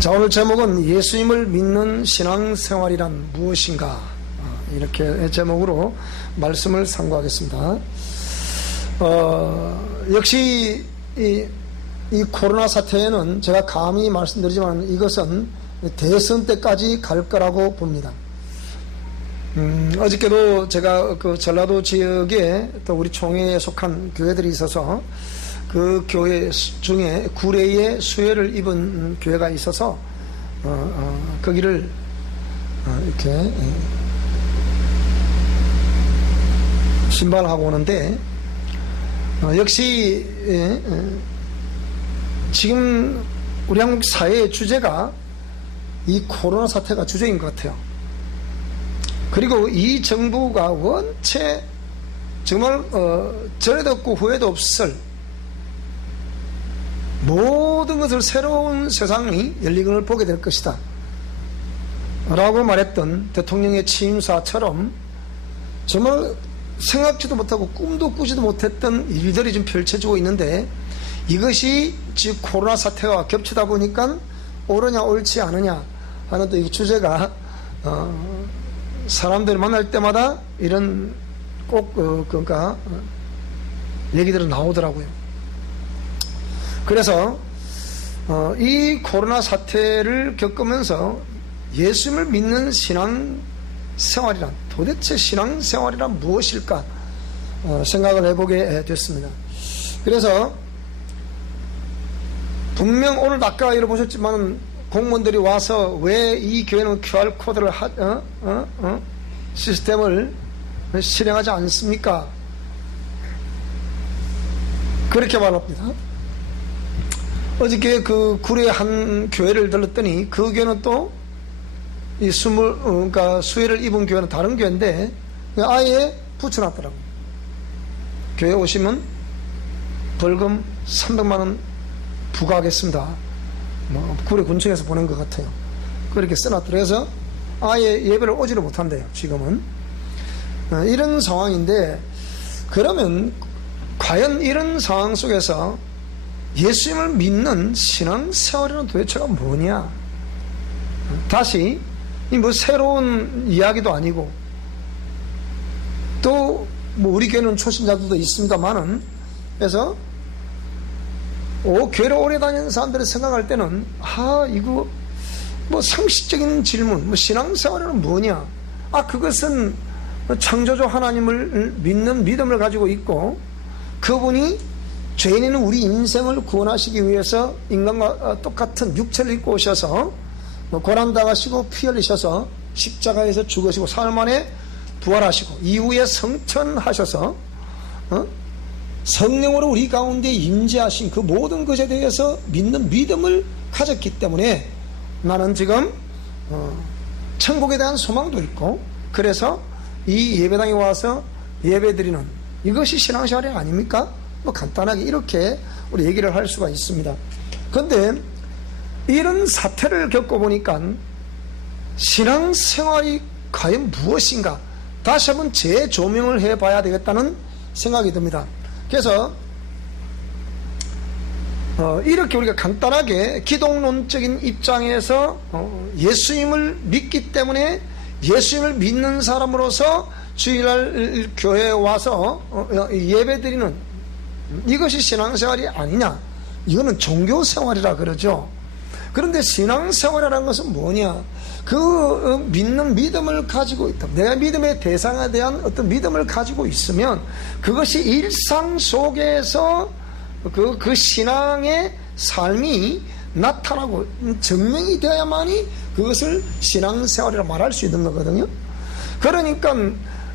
자, 오늘 제목은 예수님을 믿는 신앙생활이란 무엇인가, 이렇게 제목으로 말씀을 상고하겠습니다. 역시 이 코로나 사태에는 제가 감히 말씀드리지만 이것은 대선 때까지 갈 거라고 봅니다. 어저께도 제가 그 전라도 지역에 또 우리 총회에 속한 교회들이 있어서 그 교회 중에 구례에 수혜를 입은 교회가 있어서 거기를 이렇게 신발하고 오는데, 역시 지금 우리 한국 사회의 주제가 이 코로나 사태가 주제인 것 같아요. 그리고 이 정부가 원체 정말 전에도 없고 후에도 없을 모든 것을 새로운 세상이 열리는 걸 보게 될 것이다 라고 말했던 대통령의 취임사처럼 정말 생각지도 못하고 꿈도 꾸지도 못했던 일들이 좀 펼쳐지고 있는데, 이것이 지금 코로나 사태와 겹치다 보니까 옳으냐 옳지 않으냐 하는 또 이 주제가 사람들 만날 때마다 이런 꼭 그러니까 얘기들은 나오더라고요. 그래서 이 코로나 사태를 겪으면서 예수님을 믿는 신앙생활이란, 도대체 신앙생활이란 무엇일까 생각을 해보게 됐습니다. 그래서 분명 오늘 아까 읽어보셨지만 공무원들이 와서 왜 이 교회는 QR코드를 시스템을 실행하지 않습니까? 그렇게 말합니다. 어저께 그 구례 한 교회를 들렀더니 그 교회는 또 이 그러니까 수혜를 입은 교회는 다른 교회인데 아예 붙여놨더라고요. 교회 오시면 벌금 300만원 부과하겠습니다. 뭐 구례 군청에서 보낸 것 같아요. 그렇게 써놨더라고요. 그래서 아예 예배를 오지를 못한대요, 지금은. 이런 상황인데, 그러면 과연 이런 상황 속에서 예수님을 믿는 신앙생활이란 도대체가 뭐냐? 다시 이 뭐 새로운 이야기도 아니고, 또 뭐 우리 교회는 초신자들도 있습니다만은, 그래서 교회를 오래 다니는 사람들이 생각할 때는 이거 뭐 상식적인 질문, 뭐 신앙생활은 뭐냐? 그것은 창조주 하나님을 믿는 믿음을 가지고 있고, 그분이 죄인인 우리 인생을 구원하시기 위해서 인간과 똑같은 육체를 입고 오셔서 고난당하시고 피 흘리셔서 십자가에서 죽으시고 사흘 만에 부활하시고 이후에 성천하셔서 성령으로 우리 가운데 임재하신 그 모든 것에 대해서 믿는 믿음을 가졌기 때문에 나는 지금 천국에 대한 소망도 있고, 그래서 이 예배당에 와서 예배드리는 이것이 신앙생활이 아닙니까? 뭐 간단하게 이렇게 우리 얘기를 할 수가 있습니다. 그런데 이런 사태를 겪어보니까 신앙생활이 과연 무엇인가 다시 한번 재조명을 해봐야 되겠다는 생각이 듭니다. 그래서 이렇게 우리가 간단하게 기독론적인 입장에서 예수님을 믿기 때문에 예수님을 믿는 사람으로서 주일날 교회에 와서 예배드리는 이것이 신앙생활이 아니냐, 이거는 종교생활이라 그러죠. 그런데 신앙생활이라는 것은 뭐냐? 그 믿는 믿음을 가지고 있다. 내가 믿음의 대상에 대한 어떤 믿음을 가지고 있으면 그것이 일상 속에서 그 신앙의 삶이 나타나고 증명이 되어야만이 그것을 신앙생활이라고 말할 수 있는 거거든요. 그러니까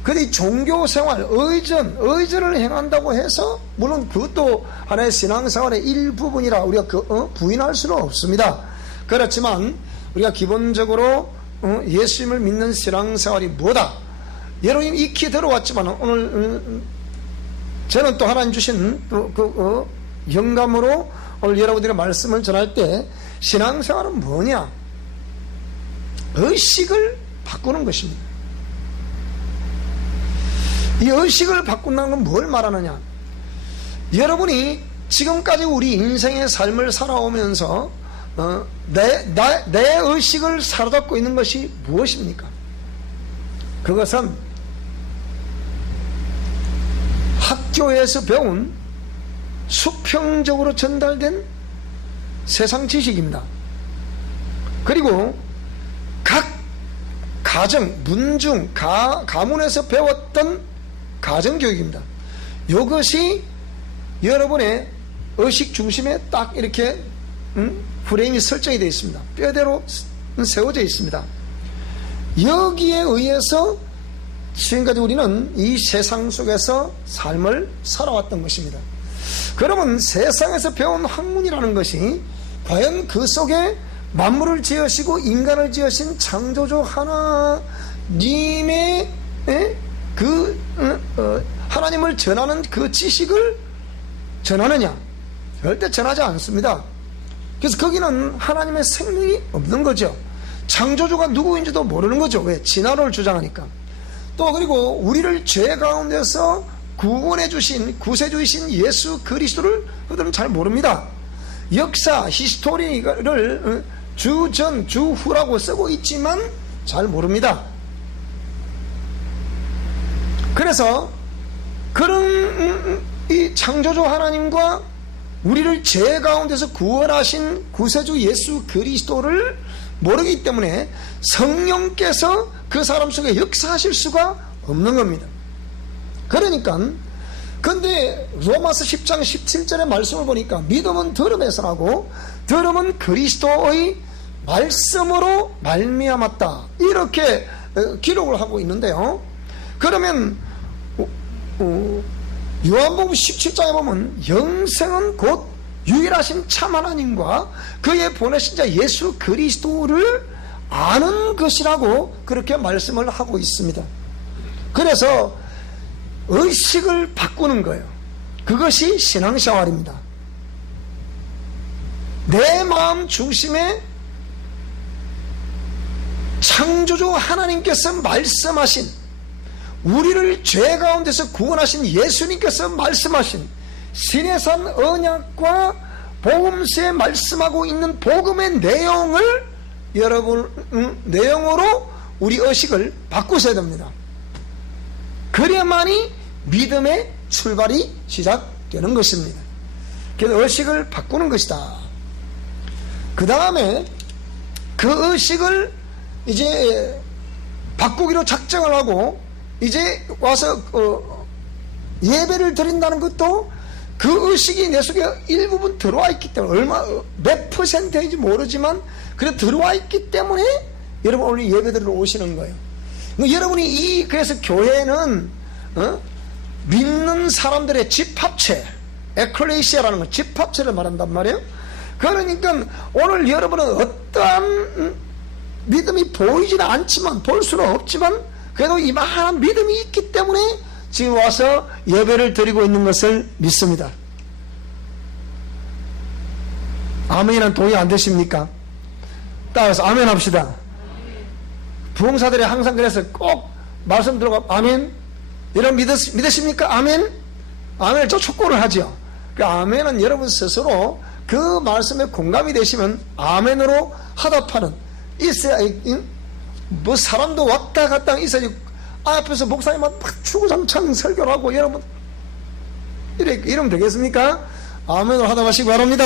그 종교생활, 의전을 행한다고 해서 물론 그것도 하나의 신앙생활의 일부분이라 우리가 부인할 수는 없습니다. 그렇지만 우리가 기본적으로 예수님을 믿는 신앙생활이 뭐다? 여러분 익히 들어왔지만 오늘 저는 또 하나님 주신 영감으로 오늘 여러분들의 말씀을 전할 때 신앙생활은 뭐냐? 의식을 바꾸는 것입니다. 이 의식을 바꾼다는 건 뭘 말하느냐? 여러분이 지금까지 우리 인생의 삶을 살아오면서 내 의식을 사로잡고 있는 것이 무엇입니까? 그것은 학교에서 배운 수평적으로 전달된 세상 지식입니다. 그리고 각 가정, 문중, 가문에서 배웠던 가정교육입니다. 이것이 여러분의 의식 중심에 딱 이렇게 프레임이 설정이 되어 있습니다. 뼈대로 세워져 있습니다. 여기에 의해서 지금까지 우리는 이 세상 속에서 삶을 살아왔던 것입니다. 그러면 세상에서 배운 학문이라는 것이 과연 그 속에 만물을 지으시고 인간을 지으신 창조주 하나님의 하나님을 전하는 그 지식을 전하느냐? 절대 전하지 않습니다. 그래서 거기는 하나님의 생명이 없는 거죠. 창조주가 누구인지도 모르는 거죠. 왜? 진화론을 주장하니까. 또 그리고 우리를 죄 가운데서 구원해 주신 구세주이신 예수 그리스도를 그들은 잘 모릅니다. 역사, 히스토리를 주전, 주후라고 쓰고 있지만 잘 모릅니다. 그래서 그런 이 창조주 하나님과 우리를 죄 가운데서 구원하신 구세주 예수 그리스도를 모르기 때문에 성령께서 그 사람 속에 역사하실 수가 없는 겁니다. 그러니까 근데 로마서 10장 17절의 말씀을 보니까 믿음은 들음에서 나고 들음은 그리스도의 말씀으로 말미암았다, 이렇게 기록을 하고 있는데요. 그러면 요한복음 17장에 보면 영생은 곧 유일하신 참 하나님과 그의 보내신 자 예수 그리스도를 아는 것이라고 그렇게 말씀을 하고 있습니다. 그래서 의식을 바꾸는 거예요. 그것이 신앙생활입니다. 내 마음 중심에 창조주 하나님께서 말씀하신, 우리를 죄 가운데서 구원하신 예수님께서 말씀하신 신해산 언약과 복음서에 말씀하고 있는 복음의 내용을 내용으로 우리 의식을 바꾸셔야 됩니다. 그래야만이 믿음의 출발이 시작되는 것입니다. 그래서 의식을 바꾸는 것이다. 그 다음에 그 의식을 이제 바꾸기로 작정을 하고 이제 와서 예배를 드린다는 것도 그 의식이 내 속에 일부분 들어와 있기 때문에, 몇 퍼센트인지 모르지만 그래 들어와 있기 때문에 여러분 오늘 예배드리러 오시는 거예요. 여러분이 그래서 교회는 믿는 사람들의 집합체, 에클레시아라는 건 집합체를 말한단 말이에요. 그러니까 오늘 여러분은 어떠한 믿음이 보이지는 않지만, 볼 수는 없지만 그래도 이만한 믿음이 있기 때문에 지금 와서 예배를 드리고 있는 것을 믿습니다. 아멘이란 동의 안 되십니까? 따라서 아멘 합시다. 부흥사들이 항상 그래서 꼭 말씀 들어가 아멘, 여러분 믿으십니까? 아멘? 아멘을 저 촉구를 하죠. 그 아멘은 여러분 스스로 그 말씀에 공감이 되시면 아멘으로 하답하는, 있어야, 뭐 사람도 왔다 갔다 있어야지 앞에서 목사님만 막 주구장창 설교를 하고 여러분 이러면 되겠습니까? 아멘으로 하답하시기 바랍니다.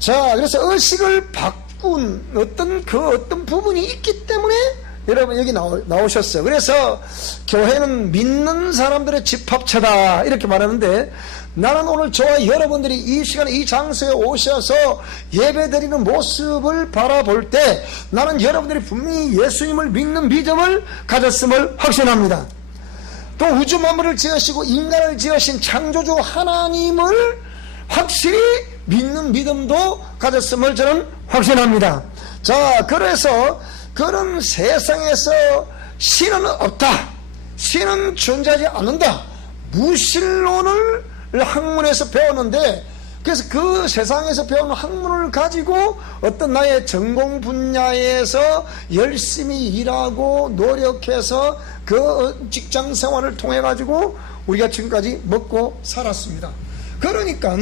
자, 그래서 의식을 바꾼 어떤 부분이 있기 때문에 여러분 여기 나오셨어요. 그래서 교회는 믿는 사람들의 집합체다 이렇게 말하는데, 나는 오늘 저와 여러분들이 이 시간에 이 장소에 오셔서 예배드리는 모습을 바라볼 때 나는 여러분들이 분명히 예수님을 믿는 믿음을 가졌음을 확신합니다. 또 우주 만물을 지으시고 인간을 지으신 창조주 하나님을 확실히 믿는 믿음도 가졌음을 저는 확신합니다. 자, 그래서 그런 세상에서 신은 없다, 신은 존재하지 않는다, 무신론을 학문에서 배웠는데, 그래서 그 세상에서 배우는 학문을 가지고 어떤 나의 전공 분야에서 열심히 일하고 노력해서 그 직장 생활을 통해 가지고 우리가 지금까지 먹고 살았습니다. 그러니까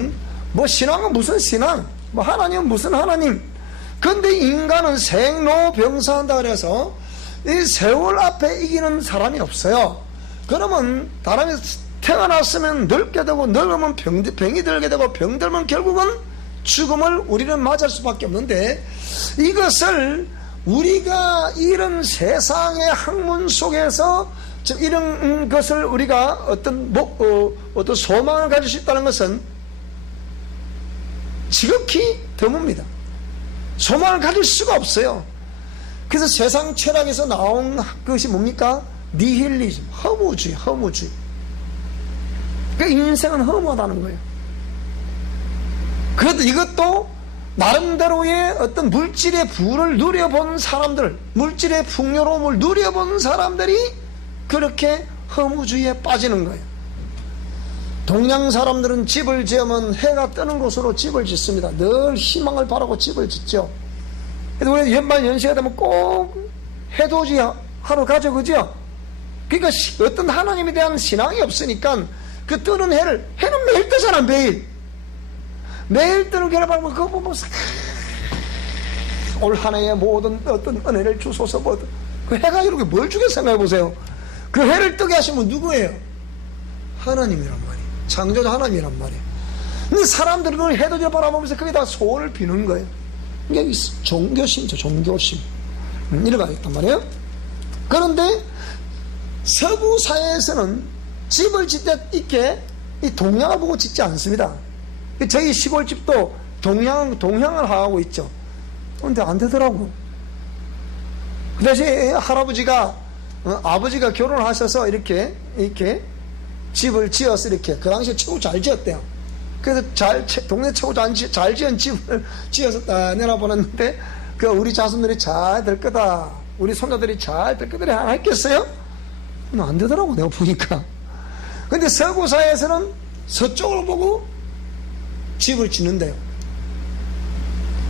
뭐 신앙은 무슨 신앙, 뭐 하나님은 무슨 하나님? 근데 인간은 생로병사한다 그래서 이 세월 앞에 이기는 사람이 없어요. 그러면 사람이 태어났으면 늙게 되고, 늙으면 병이 들게 되고, 병 들면 결국은 죽음을 우리는 맞을 수밖에 없는데, 이것을 우리가 이런 세상의 학문 속에서 이런 것을 우리가 어떤 소망을 가질 수 있다는 것은 지극히 드뭅니다. 소망을 가질 수가 없어요. 그래서 세상 철학에서 나온 것이 뭡니까? 니힐리즘, 허무주의. 그러니까 인생은 허무하다는 거예요. 그래도 이것도 나름대로의 어떤 물질의 부를 누려본 사람들, 물질의 풍요로움을 누려본 사람들이 그렇게 허무주의에 빠지는 거예요. 동양 사람들은 집을 지으면 해가 뜨는 곳으로 집을 짓습니다. 늘 희망을 바라고 집을 짓죠. 그래서 우리 연말 연시가 되면 꼭 해돋이 하러 가죠, 그죠? 그러니까 어떤 하나님에 대한 신앙이 없으니까 그 뜨는 해는 매일 뜨잖아, 매일 뜨는 해를 바라보면 그거 보면 올 한 해의 모든 어떤 은혜를 주소서, 그 해가 이렇게 뭘 주겠어, 생각해보세요. 그 해를 뜨게 하신 분 누구예요? 하나님이란 말이에요. 창조자 하나님이란 말이에요. 근데 사람들은 그 해돋이를 바라보면서 거기다 소원을 비는 거예요. 이게 종교심이죠, 종교심. 이래가 있단 말이에요. 그런데 서구 사회에서는 집을 짓때 이렇게 이 동양을 보고 짓지 않습니다. 저희 시골집도 동양을 하고 있죠. 그런데 안 되더라고. 그 대신에 할아버지가 아버지가 결혼을 하셔서 이렇게 집을 지어서 이렇게 그 당시에 최고 잘 지었대요. 그래서 동네 최고 잘 지은 집을 지어서 딱 내놔보냈는데 그 우리 자손들이 잘 될 거다, 우리 손자들이 잘 될 거다 하나 했겠어요? 안 되더라고, 내가 보니까. 근데 서구 사회에서는 서쪽을 보고 집을 짓는데요.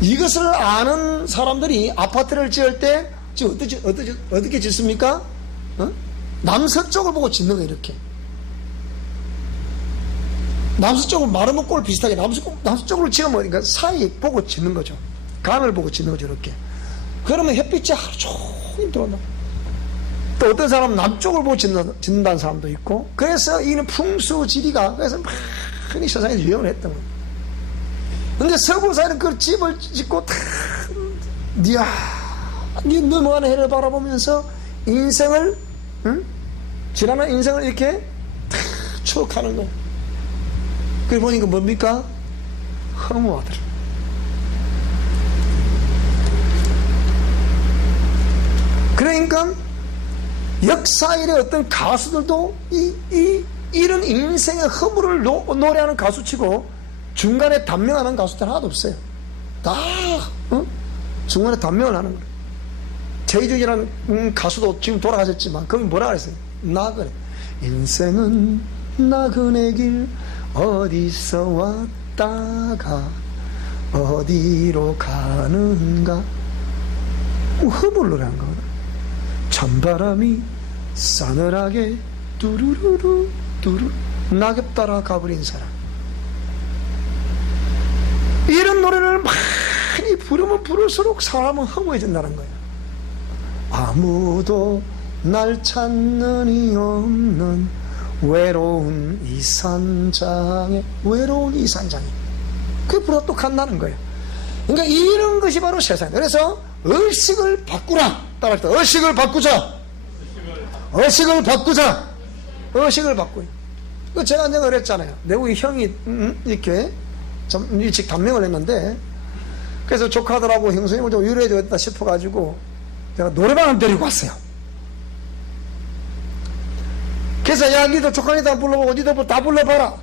이것을 아는 사람들이 아파트를 지을 때 어떻게 짓습니까? 남서쪽을 보고 짓는 거예요. 이렇게 남서쪽을 마르면 꼴 비슷하게 남서쪽으로 지으면 그러니까 사이 보고 짓는 거죠. 강을 보고 짓는 거죠. 이렇게. 그러면 햇빛이 하루 종일 들어온다. 또 어떤 사람은 남쪽을 보고 짓는다는 사람도 있고, 그래서 이는 풍수지리가 그래서 많이 세상에서 유행을 했던 거예요. 근데 서구 사회는 그 집을 짓고 다 넘어가는 해를 바라보면서 인생을 지나는 인생을 이렇게 다 추억하는 거예요. 그래 보니까 뭡니까? 허무하더라. 그러니까 역사일의 어떤 가수들도 이런 인생의 허물을 노래하는 가수치고 중간에 단명하는 가수들 하나도 없어요. 다 중간에 단명을 하는 거예요. 제이준이라는 가수도 지금 돌아가셨지만 거기 뭐라 그랬어요? 나그네. 인생은 나그네 길 어디서 왔다가 어디로 가는가. 허물 노래한 거거든. 찬바람이 싸늘하게 뚜루루루 뚜루 낙엽 따라 가버린 사람. 이런 노래를 많이 부르면 부를수록 사람은 허무해진다는 거예요. 아무도 날 찾는 이 없는 외로운 이 산장에 그게 부르다 또 간다는 거예요. 그러니까 이런 것이 바로 세상. 그래서 의식을 바꾸라 따라할 때 의식을 바꾸자. 의식을 바꾸자. 그 제가 내가 그랬잖아요. 내 우리 형이 이렇게 좀 일찍 단명을 했는데, 그래서 조카들하고 형수님을 좀 위로해주겠다 싶어가지고 제가 노래방을 데리고 왔어요. 그래서 야, 니도 조카니다 불러보고 니도 다 불러봐라.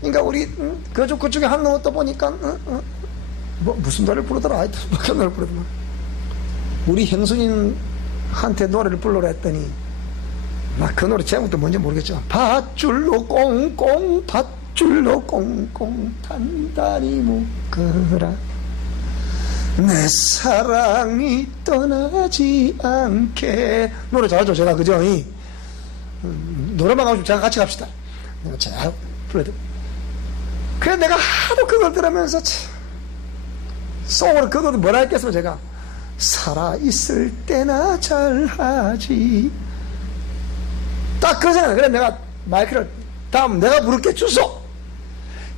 그러니까 우리 그쪽에 한 놈을 또 보니까 무슨 노래를 부르더라. 하여튼 무슨 노래를 부르더라. 우리 형수님한테 노래를 불러라 했더니 나 그 노래 제목도 뭔지 모르겠죠. 밧줄로 꽁꽁 밧줄로 꽁꽁 단단히 묶어라 내 사랑이 떠나지 않게. 노래 잘하죠 제가, 그죠? 노래방 가서 제가 같이 갑시다. 내가 잘 불러드려. 그래서 내가 하도 그걸 들으면서 속으로 그것도 뭐라 했겠으면 제가 살아있을 때나 잘하지. 딱 그러잖아요. 그래 내가 마이크를 다음 내가 부를게 주소.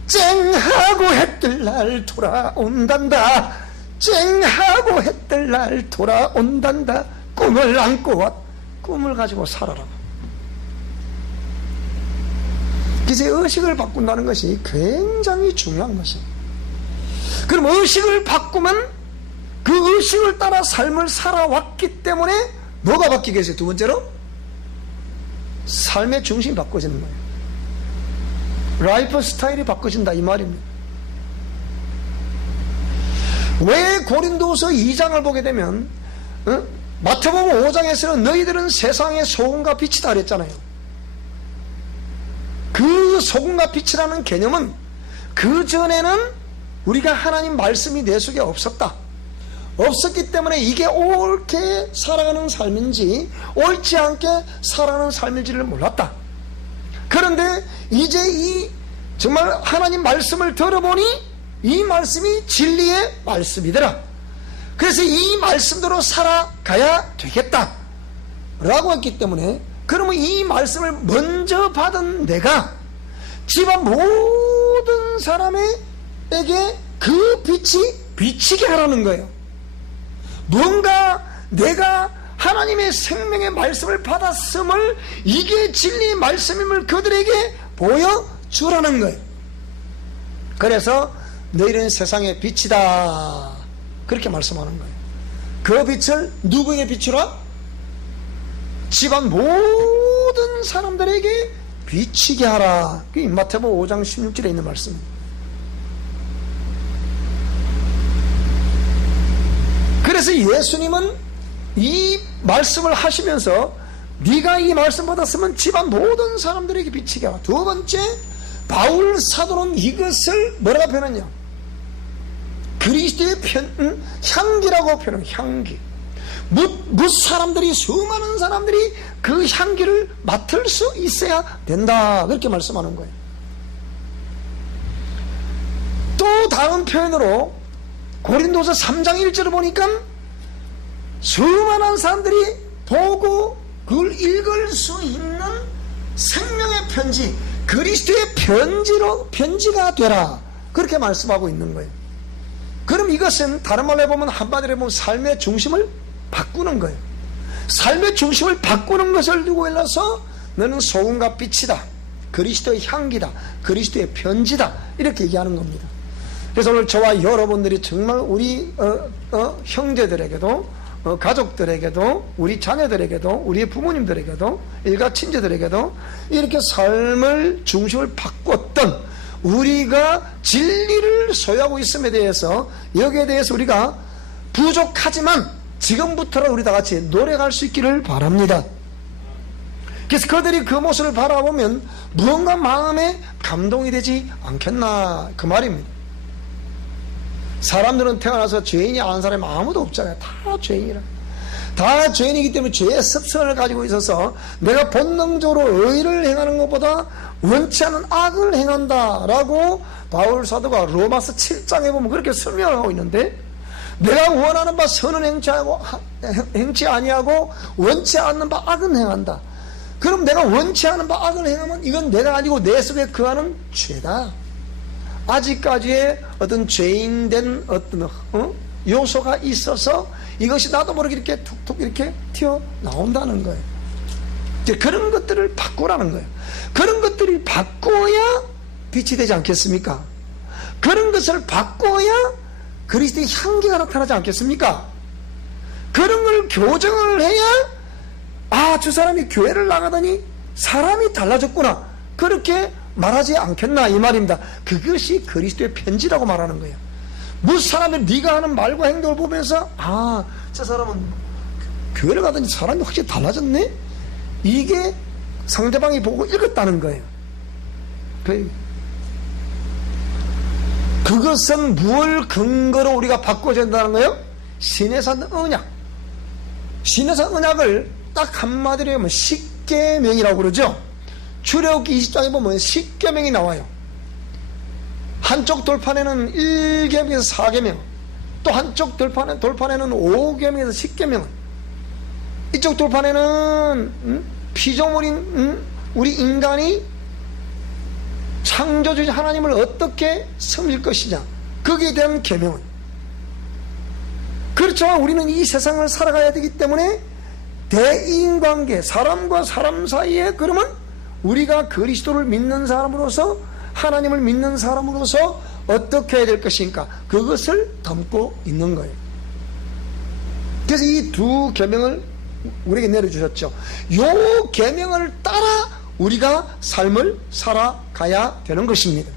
쨍하고 해뜰 날 돌아온단다. 쨍하고 해뜰 날 돌아온단다. 꿈을 안고 꿈을 가지고 살아라. 이제 의식을 바꾼다는 것이 굉장히 중요한 것입니다. 그럼 의식을 바꾸면 그 의식을 따라 삶을 살아왔기 때문에 뭐가 바뀌겠어요? 두 번째로 삶의 중심이 바꿔지는 거예요. 라이프 스타일이 바꿔진다 이 말입니다. 왜 고린도서 2장을 보게 되면 마태복음 5장에서는 너희들은 세상의 소금과 빛이다 그랬잖아요. 그 소금과 빛이라는 개념은 그 전에는 우리가 하나님 말씀이 내 속에 없었기 때문에 이게 옳게 살아가는 삶인지 옳지 않게 살아가는 삶인지를 몰랐다. 그런데 이제 이 정말 하나님 말씀을 들어보니 이 말씀이 진리의 말씀이더라. 그래서 이 말씀대로 살아가야 되겠다 라고 했기 때문에, 그러면 이 말씀을 먼저 받은 내가 집안 모든 사람에게 그 빛이 비치게 하라는 거예요. 뭔가 내가 하나님의 생명의 말씀을 받았음을, 이게 진리의 말씀임을 그들에게 보여주라는 거예요. 그래서 너희는 세상의 빛이다 그렇게 말씀하는 거예요. 그 빛을 누구에게 비추라? 집안 모든 사람들에게 비치게 하라. 그게 마태복음 5장 16절에 있는 말씀입니다. 그래서 예수님은 이 말씀을 하시면서 네가 이 말씀 받았으면 집안 모든 사람들에게 비치게 하라. 두 번째, 바울 사도는 이것을 뭐라고 표현하냐? 그리스도의 향기라고 표현합니다. 향기. 뭇 사람들이, 수많은 사람들이 그 향기를 맡을 수 있어야 된다 그렇게 말씀하는 거예요. 또 다른 표현으로 고린도서 3장 1절을 보니까 수많은 사람들이 보고 그걸 읽을 수 있는 생명의 편지, 그리스도의 편지가 되라 그렇게 말씀하고 있는 거예요. 그럼 이것은 다른 말로 해보면, 한마디로 해보면 삶의 중심을 바꾸는 거예요. 삶의 중심을 바꾸는 것을 두고 일러서 너는 소금과 빛이다, 그리스도의 향기다, 그리스도의 편지다 이렇게 얘기하는 겁니다. 그래서 오늘 저와 여러분들이 정말 우리 형제들에게도, 가족들에게도, 우리 자녀들에게도, 우리 부모님들에게도, 일가 친지들에게도 이렇게 삶을 중심을 바꿨던, 우리가 진리를 소유하고 있음에 대해서, 여기에 대해서 우리가 부족하지만 지금부터라도 우리 다 같이 노력할 수 있기를 바랍니다. 그래서 그들이 그 모습을 바라보면 무언가 마음에 감동이 되지 않겠나 그 말입니다. 사람들은 태어나서 죄인이 아는 사람이 아무도 없잖아요. 다 죄인이라. 다 죄인이기 때문에 죄의 습성을 가지고 있어서 내가 본능적으로 의를 행하는 것보다 원치 않은 악을 행한다라고 바울 사도가 로마서 7장에 보면 그렇게 설명하고 있는데, 내가 원하는 바 선은 행치 아니하고 원치 않는 바 악은 행한다. 그럼 내가 원치 않은 바 악을 행하면 이건 내가 아니고 내 속에 거하는 죄다. 아직까지의 어떤 죄인된 어떤 요소가 있어서 이것이 나도 모르게 이렇게 툭툭 이렇게 튀어나온다는 거예요. 그런 것들을 바꾸라는 거예요. 그런 것들이 바꿔야 빛이 되지 않겠습니까? 그런 것을 바꿔야 그리스도의 향기가 나타나지 않겠습니까? 그런 걸 교정을 해야, 아, 저 사람이 교회를 나가더니 사람이 달라졌구나 그렇게 말하지 않겠나 이 말입니다. 그것이 그리스도의 편지라고 말하는 거예요. 무슨 사람이 네가 하는 말과 행동을 보면서, 아, 저 사람은 교회를 가더니 사람이 확실히 달라졌네, 이게 상대방이 보고 읽었다는 거예요. 그것은 무엇을 근거로 우리가 바꿔야 된다는 거예요? 신해산 언약. 신해산 언약을 딱 한마디로 하면 십계명이라고 그러죠. 출애굽기 20장에 보면 십계명이 나와요. 한쪽 돌판에는 1계명에서 4계명, 또 한쪽 돌판에는 5계명에서 10계명, 이쪽 돌판에는 피조물인 우리 인간이 창조주신 하나님을 어떻게 섬길 것이냐, 거기에 대한 계명은. 그렇지만 우리는 이 세상을 살아가야 되기 때문에 대인관계, 사람과 사람 사이에, 그러면 우리가 그리스도를 믿는 사람으로서, 하나님을 믿는 사람으로서 어떻게 해야 될 것인가, 그것을 담고 있는 거예요. 그래서 이 두 계명을 우리에게 내려주셨죠. 요 계명을 따라 우리가 삶을 살아가야 되는 것입니다.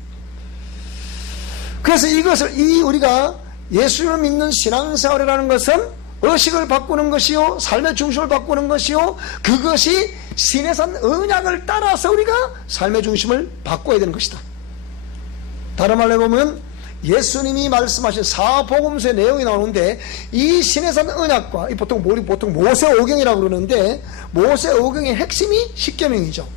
그래서 이것을, 우리가 예수를 믿는 신앙생활이라는 것은 의식을 바꾸는 것이요, 삶의 중심을 바꾸는 것이요, 그것이 신의 산 언약을 따라서 우리가 삶의 중심을 바꿔야 되는 것이다. 다른 말로 해보면 예수님이 말씀하신 사복음서의 내용이 나오는데, 이 신의 산 언약과 보통 모세오경이라고 그러는데, 모세오경의 핵심이 십계명이죠.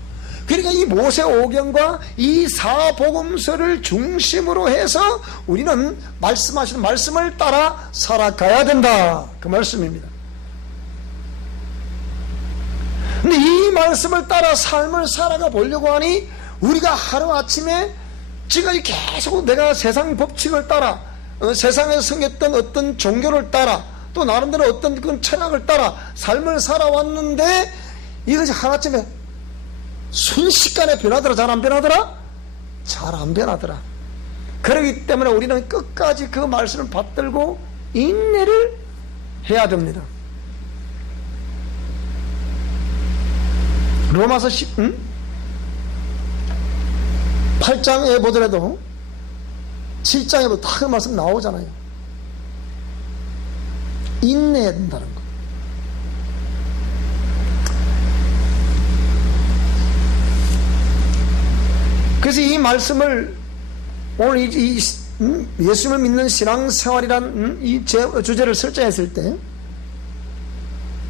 그러니까 이 모세오경과 이 사복음서를 중심으로 해서 우리는 말씀하시는 말씀을 따라 살아가야 된다, 그 말씀입니다. 근데 이 말씀을 따라 삶을 살아가 보려고 하니, 우리가 하루아침에 지금까지 계속 내가 세상 법칙을 따라, 세상에서 생겼던 어떤 종교를 따라, 또 나름대로 어떤 그런 철학을 따라 삶을 살아왔는데, 이것이 하루아침에 순식간에 변하더라? 잘 안 변하더라? 잘 안 변하더라. 그렇기 때문에 우리는 끝까지 그 말씀을 받들고 인내를 해야 됩니다. 로마서 8장에 보더라도 7장에도 다 그 말씀 나오잖아요. 인내해야 된다는 거. 그래서 이 말씀을 오늘 예수님을 믿는 신앙생활이란 이 주제를 설정했을 때,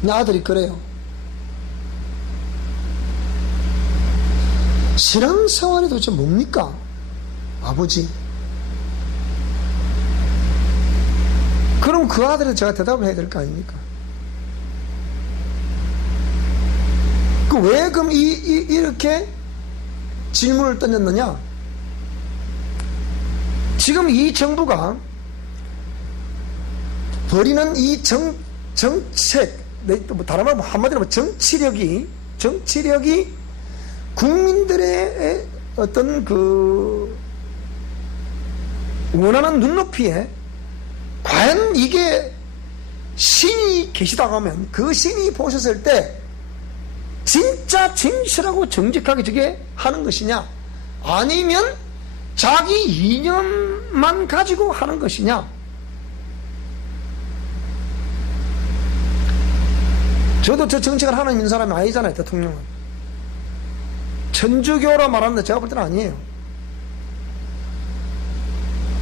내 아들이 그래요. 신앙생활이 도대체 뭡니까? 아버지. 그럼 그 아들은 제가 대답을 해야 될 거 아닙니까? 왜 그럼 이렇게 질문을 던졌느냐? 지금 이 정부가 벌이는 이 정책, 다른 말로 한마디로 정치력이 국민들의 어떤 그 원하는 눈높이에 과연 이게 신이 계시다고 하면, 그 신이 보셨을 때 진짜 진실하고 정직하게 저게 하는 것이냐, 아니면 자기 이념만 가지고 하는 것이냐. 저도 저 정책을 하는 있는 사람이 아니잖아요. 대통령은 천주교라 말하는데 제가 볼 때는 아니에요.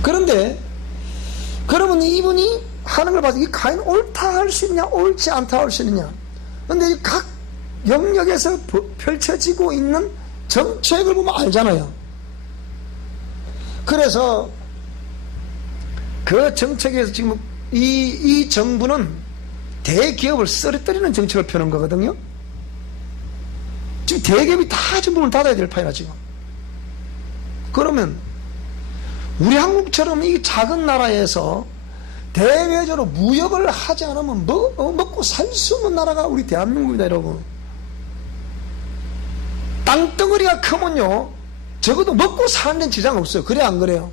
그런데 그러면 이분이 하는 걸 봐서 이 과연 옳다 할 수 있냐, 옳지 않다 할 수 있느냐. 그런데 각 영역에서 펼쳐지고 있는 정책을 보면 알잖아요. 그래서 그 정책에서 지금 이 정부는 대기업을 쓰러뜨리는 정책을 펴는 거거든요. 지금 대기업이 다 전부 문을 닫아야 될 판이라 지금. 그러면 우리 한국처럼 이 작은 나라에서 대외적으로 무역을 하지 않으면 먹고 살 수 없는 나라가 우리 대한민국이다, 여러분. 땅덩어리가 크면요, 적어도 먹고 사는 데는 지장 없어요. 그래 안 그래요?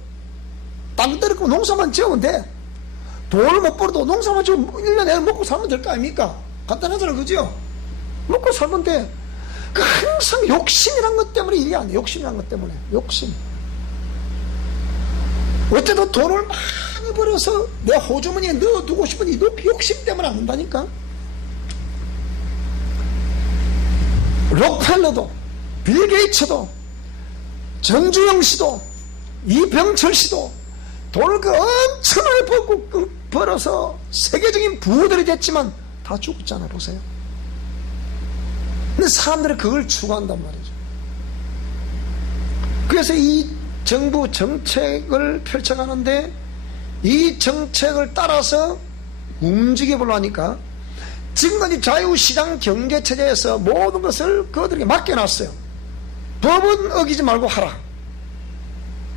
땅덩어리 크면 농사만 지으면 돼. 돈을 못 벌어도 농사만 지으면 1년 내내 먹고 살면 될 거 아닙니까? 간단하잖아, 그죠? 먹고 살면 돼. 그 항상 욕심이란 것 때문에 일이 안 돼. 욕심이란 것 때문에. 욕심. 어쨌든 돈을 많이 벌어서 내 호주머니에 넣어두고 싶은 이 욕심 때문에 안 된다니까. 록펠러도, 빌 게이츠도, 정주영 씨도, 이병철 씨도 돈을 그 엄청나게 벌어서 세계적인 부호들이 됐지만 다 죽었잖아, 보세요. 근데 사람들은 그걸 추구한단 말이죠. 그래서 이 정부 정책을 펼쳐가는데 이 정책을 따라서 움직여보려 하니까 지금까지 자유시장 경제체제에서 모든 것을 그들에게 맡겨놨어요. 법은 어기지 말고 하라.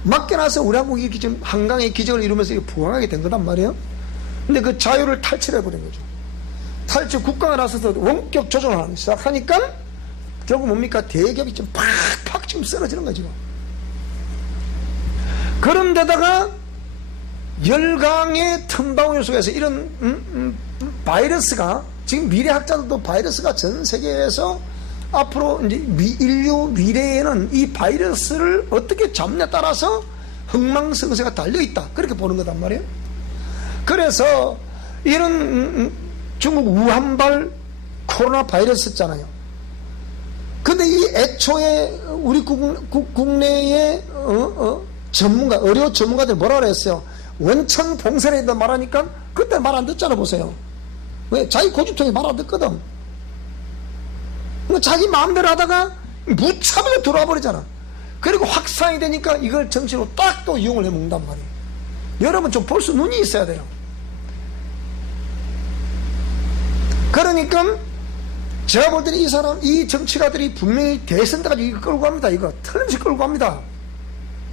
맡겨놔서 우리 한국이 이렇게 지금 한강의 기적을 이루면서 부강하게 된 거단 말이에요. 근데 그 자유를 탈취해버린 거죠. 국가가 나서서 원격 조정을 시작하니까 결국 뭡니까? 대기업이 지금 팍팍 지금 쓰러지는 거죠. 그런데다가 열강의 틈바구니 속에서 이런 바이러스가, 지금 미래학자들도 바이러스가 전 세계에서 앞으로 이제 인류 미래에는 이 바이러스를 어떻게 잡냐에 따라서 흥망성쇠가 달려있다, 그렇게 보는 거단 말이에요. 그래서 이런 중국 우한발 코로나 바이러스잖아요. 근데 이 애초에 우리 국내의 전문가, 의료 전문가들 뭐라 그랬어요? 원천 봉쇄에 대한 말하니까 그때 말 안 듣잖아. 보세요. 왜? 자기 고집통에 말 안 듣거든. 자기 마음대로 하다가 무참하게 들어와 버리잖아. 그리고 확산이 되니까 이걸 정치로 딱 또 이용을 해먹는단 말이에요. 여러분 좀 볼 수 눈이 있어야 돼요. 그러니까 제가 볼 때는 이 정치가들이 분명히 대선 때까지 이거 끌고 갑니다. 이거 틀림없이 끌고 갑니다.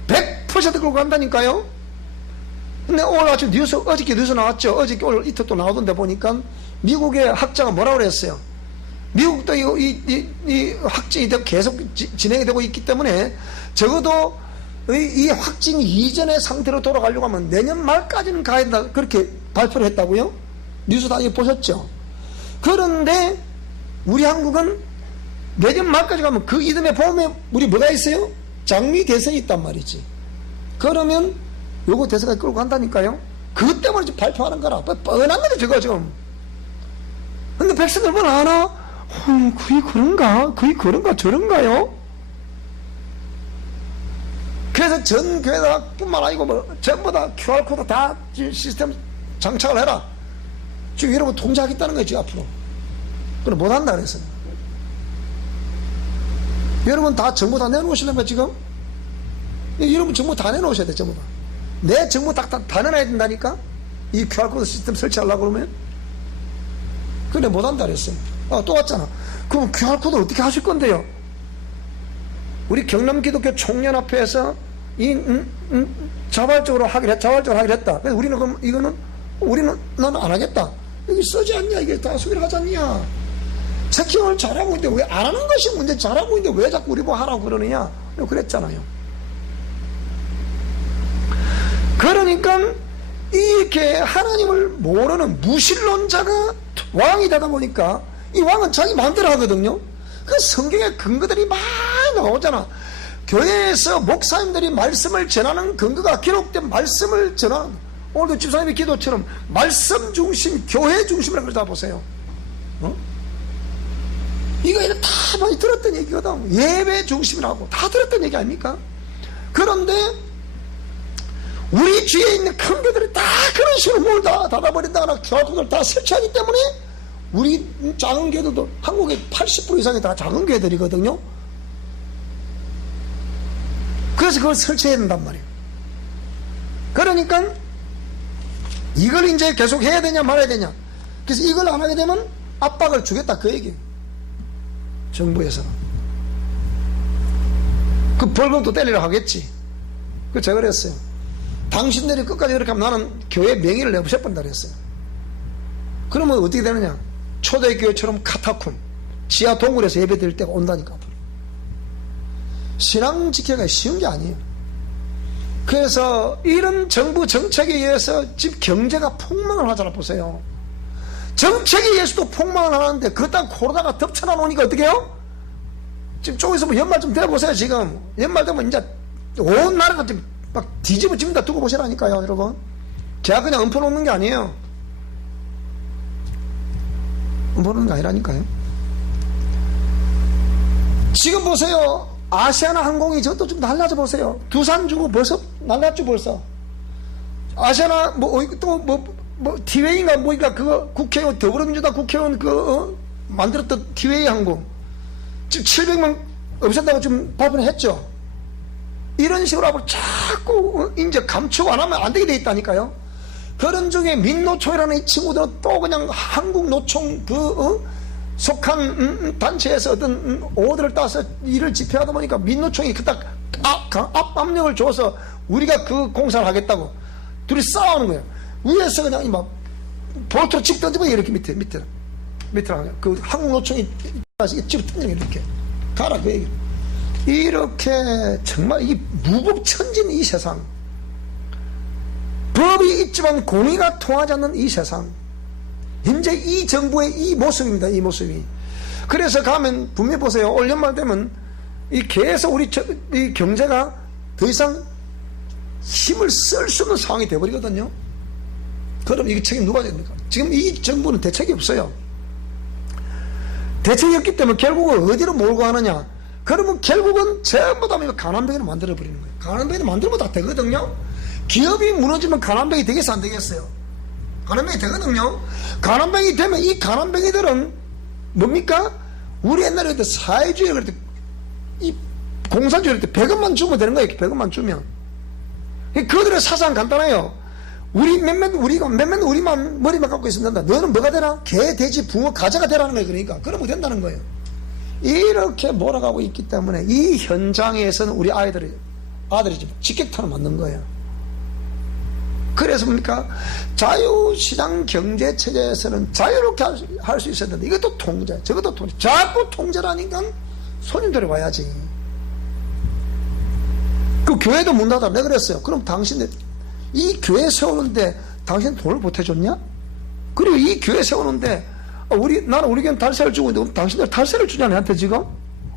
100% 끌고 간다니까요. 근데 오늘 아침 어저께 뉴스 나왔죠. 어저께 오늘 이틀 또 나오던데 보니까 미국의 학자가 뭐라고 그랬어요? 미국도 이 확진이 계속 진행이 되고 있기 때문에 적어도 이 확진 이전의 상태로 돌아가려고 하면 내년 말까지는 가야 된다, 그렇게 발표를 했다고요. 뉴스 다 보셨죠? 그런데 우리 한국은 내년 말까지 가면 그 이듬해 봄에 우리 뭐가 있어요? 장미 대선이 있단 말이지. 그러면 요거 대선까지 끌고 간다니까요. 그것 때문에 지금 발표하는 거라. 뻔한 거죠 저거 지금. 근데 백성들 뭘 아나? 그게 그런가 저런가요? 그래서 전 교회다 뿐만 아니고 뭐 전부 다 QR코드 다 시스템 장착을 해라. 지금 여러분 통제하겠다는 거지 앞으로. 그럼 못한다 그랬어요. 여러분 다 정보 다 내놓으시는 거 지금? 여러분 정보 다 내놓으셔야 돼. 전부 다. 내 정보 다 내놔야 된다니까. 이 QR코드 시스템 설치하려고 그러면. 근데 못한다 그랬어요. 또 왔잖아. 그럼 QR코드 어떻게 하실 건데요? 우리 경남기독교 총연합회에서 자발적으로 하기로 했다. 그래서 우리는 그럼 우리는 난 안 하겠다. 여기 쓰지 않냐? 이게 다 수비를 하지 않냐? 체킹을 잘하고 있는데 왜 안 하는 것이 문제, 잘하고 있는데 왜 자꾸 우리 뭐 하라고 그러느냐? 그랬잖아요. 그러니까 이렇게 하나님을 모르는 무신론자가 왕이 되다 보니까 이 왕은 자기 마음대로 하거든요. 그 성경의 근거들이 많이 나오잖아. 교회에서 목사님들이 말씀을 전하는 근거가 기록된 말씀을 전하는, 오늘도 집사님의 기도처럼 말씀 중심, 교회 중심이라고 그러자 보세요. 이거 다 많이 들었던 얘기거든. 예배 중심이라고 다 들었던 얘기 아닙니까? 그런데 우리 주위에 있는 큰 교들이 다 그런 식으로 문을 다 닫아버린다거나 QR코드를 다 설치하기 때문에 우리 작은 교회들도 한국의 80% 이상이 다 작은 교회들이거든요. 그래서 그걸 설치해야 된단 말이에요. 그러니까 이걸 이제 계속 해야 되냐 말아야 되냐. 그래서 이걸 안 하게 되면 압박을 주겠다, 그 얘기예요. 정부에서는. 그 벌금도 때리려 하겠지. 그 제가 그랬어요. 당신들이 끝까지 그렇게 하면 나는 교회 명의를 내부셔버린다 그랬어요. 그러면 어떻게 되느냐? 초대교회처럼 카타콤, 지하 동굴에서 예배 드릴 때가 온다니까. 신앙 지키기가 쉬운 게 아니에요. 그래서 이런 정부 정책에 의해서 지금 경제가 폭망을 하잖아. 보세요. 정책에 의해서도 폭망을 하는데 그렇다고 코로나가 덮쳐나 놓으니까 어떻게 해요? 지금 쪽에서 뭐 연말 좀 돼보세요. 지금 연말 되면 이제 온 나라가 지금 막 뒤집어집니다. 두고 보시라니까요, 여러분. 제가 그냥 엎어놓는 게 아니에요. 엎어놓는 게 아니라니까요. 지금 보세요. 아시아나 항공이 저도 좀 날라져 보세요. 두산 주고 벌써 날랐죠, 벌써. 아시아나 티웨이인가 뭐인가 그거 국회의원, 더불어민주당 국회의원 만들었던 티웨이 항공 지금 700만 없앤다고 지금 발표를 했죠. 이런 식으로 하고 자꾸 이제 감축 안 하면 안 되게 돼 있다니까요. 그런 중에 민노총이라는 이 친구들은 또 그냥 한국노총 속한 단체에서 어떤 오더를 따서 일을 집행하다 보니까 민노총이 그딱 압력을 줘서 우리가 그 공사를 하겠다고 둘이 싸우는 거예요. 위에서 그냥 막 볼트로 집 던지고 이렇게 밑으로 그 한국노총이 집 던지고 이렇게 가라 그 얘기. 이렇게 정말 이 무법천진 이 세상, 법이 있지만 공의가 통하지 않는 이 세상, 현재 이 정부의 이 모습입니다. 이 모습이. 그래서 가면 분명히 보세요. 올 연말 되면 이 계속 이 경제가 더 이상 힘을 쓸 수 없는 상황이 되어버리거든요. 그럼 이게 책임 누가 됩니까? 지금 이 정부는 대책이 없어요. 대책이 없기 때문에 결국은 어디로 몰고 가느냐? 그러면 결국은 전부 다 가난뱅이를 만들어버리는 거예요. 가난뱅이를 만들면 다 되거든요. 기업이 무너지면 가난뱅이 되겠어, 안 되겠어요? 가난뱅이 되거든요. 가난뱅이 되면 이 가난뱅이들은 뭡니까? 우리 옛날에 사회주의 그럴 때, 이 공산주의 그럴 때 100원만 주면 되는 거예요. 100원만 주면. 그들의 사상 간단해요. 우리만 머리만 갖고 있으면 된다. 너는 뭐가 되나? 개, 돼지, 붕어, 가자가 되라는 거예요. 그러니까. 그러면 된다는 거예요. 이렇게 몰아가고 있기 때문에 이 현장에서는 우리 아들이 지금 직격탄을 맞는 거예요. 그래서 뭡니까? 자유시장 경제체제에서는 자유롭게 할 수 있어야 되는데 이것도 통제, 저것도 통제. 자꾸 통제라니까 손님들이 와야지. 그 교회도 문 닫아. 내가 그랬어요. 그럼 당신들 이 교회 세우는데 당신 돈을 보태줬냐? 그리고 이 교회 세우는데 나는 우리 교회는 달세를 주고 있는데 당신들 달세를 주냐 내한테 지금?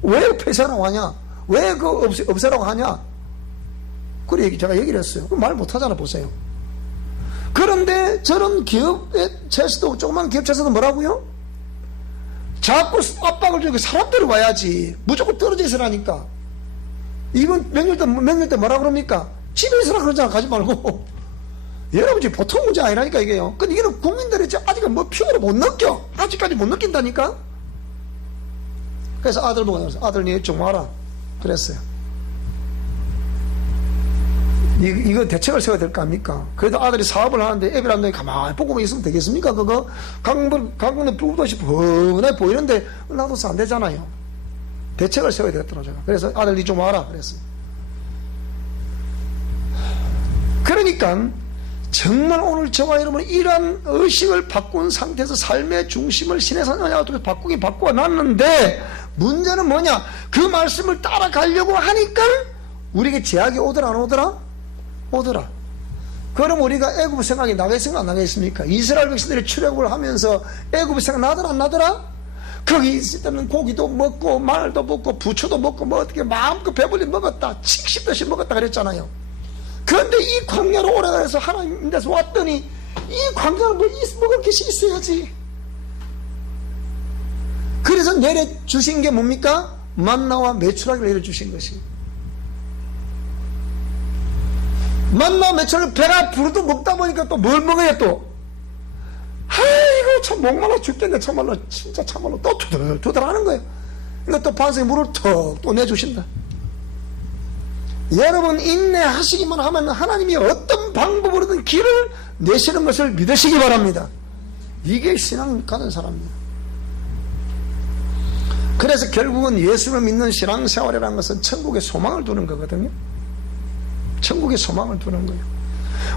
왜 폐쇄라고 하냐? 왜 없애라고 하냐? 그래 제가 얘기를 했어요. 말 못하잖아. 보세요. 그런데 저런 기업체에서도 조그만 기업체에서도 뭐라고요? 자꾸 압박을 주고 사람들이 와야지. 무조건 떨어져 있으라니까. 이번 명절 때 뭐라 그럽니까? 집에 있으라 그러잖아. 가지 말고. 여러분 지금 보통 문제 아니라니까 이게요. 근데 이거는 국민들이 아직 뭐 피부로 못 느껴. 아직까지 못 느낀다니까. 그래서 아들 보고 아들 니 좀 와라 그랬어요. 이거 대책을 세워야 될 거 아닙니까? 그래도 아들이 사업을 하는데 애비를 한다니 가만히 보고만 있으면 되겠습니까? 그거 강북에 불도시 뻔해 보이는데 놔둬서 안 되잖아요. 대책을 세워야 되겠더라고요. 제가. 그래서 아들 니 좀 와라 그랬어요. 그러니까 정말 오늘 저와 여러분은 이러한 의식을 바꾼 상태에서 삶의 중심을 신의 선언을 통해서 바꾸어 놨는데 문제는 뭐냐? 그 말씀을 따라가려고 하니까 우리에게 제약이 오더라 안 오더라? 오더라. 그럼 우리가 애굽 생각이 나겠습니까 안 나겠습니까? 이스라엘 백성들이 출애굽을 하면서 애굽 생각 나더라 안 나더라? 거기 있을 때는 고기도 먹고 말도 먹고 부추도 먹고 뭐 어떻게 마음껏 배불리 먹었다 70도씩 먹었다 그랬잖아요. 그런데 이 광야로 오래가서 하나님 데서 왔더니 이 광야는 먹을 것이 있어야지. 그래서 내려주신 게 뭡니까? 만나와 메추라기를 내려주신 것이. 만나와 메추라기 배가 부르도 먹다 보니까 또 뭘 먹어야 또? 아이고 참 목말라 죽겠네. 참말로 진짜 참말로 또 투덜투덜 하는 거예요. 그러니까 또 반석에 물을 턱 또 내주신다. 여러분 인내하시기만 하면 하나님이 어떤 방법으로든 길을 내시는 것을 믿으시기 바랍니다. 이게 신앙 가진 사람입니다. 그래서 결국은 예수를 믿는 신앙생활이라는 것은 천국에 소망을 두는 거거든요. 천국에 소망을 두는 거예요.